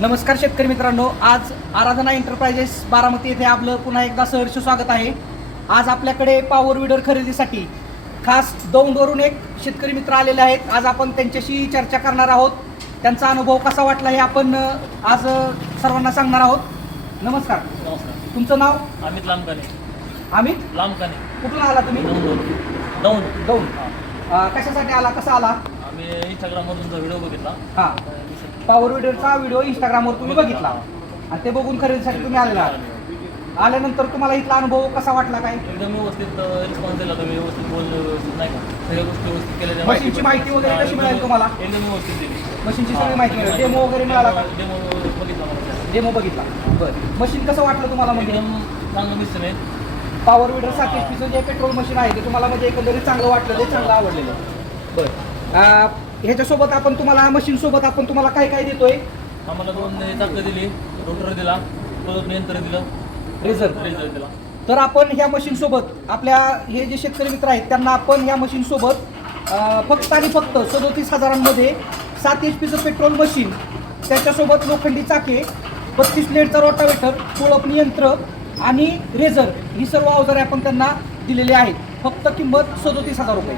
नमस्कार शेतकरी मित्रांनो, आज आराधना एंटरप्राइजेस बारामती येथे आपलं पुन्हा एकदा सहर्ष स्वागत आहे। आज आपल्याकडे पॉवर विडर खरेदीसाठी खास दौंडवरून एक शेतकरी मित्र आलेले आहेत। आज आपण त्यांच्याशी चर्चा करणार आहोत। त्यांचा अनुभव कसा वाटला हे आपण आज सर्वांना सांगणार आहोत। नमस्कार, तुमचं नाव? अमित लांबकाने. अमित लांबकाने. कुठून आला तुम्ही? दौंड. कशासाठी आला, कसा आला? आम्ही इंस्टाग्रामवर तुमचा व्हिडिओ बघितला. हां, पॉवर विडरचा व्हिडिओ इंस्टाग्रामवर तुम्ही बघितला आणि ते बघून खरेदीसाठी तुम्ही आलेला आहात। आल्यानंतर तुम्हाला इथला अनुभव कसा वाटला? काय एकदम व्यवस्थित रिस्पॉन्स दिला तुम्ही, व्यवस्थित बोलणं व्यवस्थित नाही का, सगळ्या गोष्टी व्यवस्थित केल्या. मशीनची माहिती वगैरे कशी मिळाली तुम्हाला? एकदम व्यवस्थित दिली. मशीनची सगळी माहिती मिळाली, डेमो वगैरे मिळाला का? डेमो बघितला मला. डेमो बघितला, बरं। मशीन कसं वाटलं तुम्हाला? म्हणजे एकदम चांगलं मिश्रण आहे. पॉवर विडर 7 HP जे पेट्रोल मशीन आहे ते तुम्हाला म्हणजे एकंदरीत चांगलं वाटलं, ते चांगलं आवडलेलं, बरं। ह्याच्यासोबत आपण तुम्हाला, मशीनसोबत आपण तुम्हाला काय काय देतोय? आम्हाला 2 चाकं दिली, रोटर दिला, परत यंत्र दिलं, रेझर दिला. तर आपण ह्या मशीनसोबत आपल्या हे जे शेतकरी मित्र आहेत त्यांना आपण ह्या मशीनसोबत फक्त आणि फक्त 37,000मध्ये 7 HP पेट्रोल मशीन, त्याच्यासोबत लोखंडी चाके, 32 ब्लेडचा रोटावेटर, कोळपणी यंत्र आणि रेझर ही सर्व अवजारे आपण त्यांना दिलेली आहेत। फक्त किंमत 37,000 रुपये।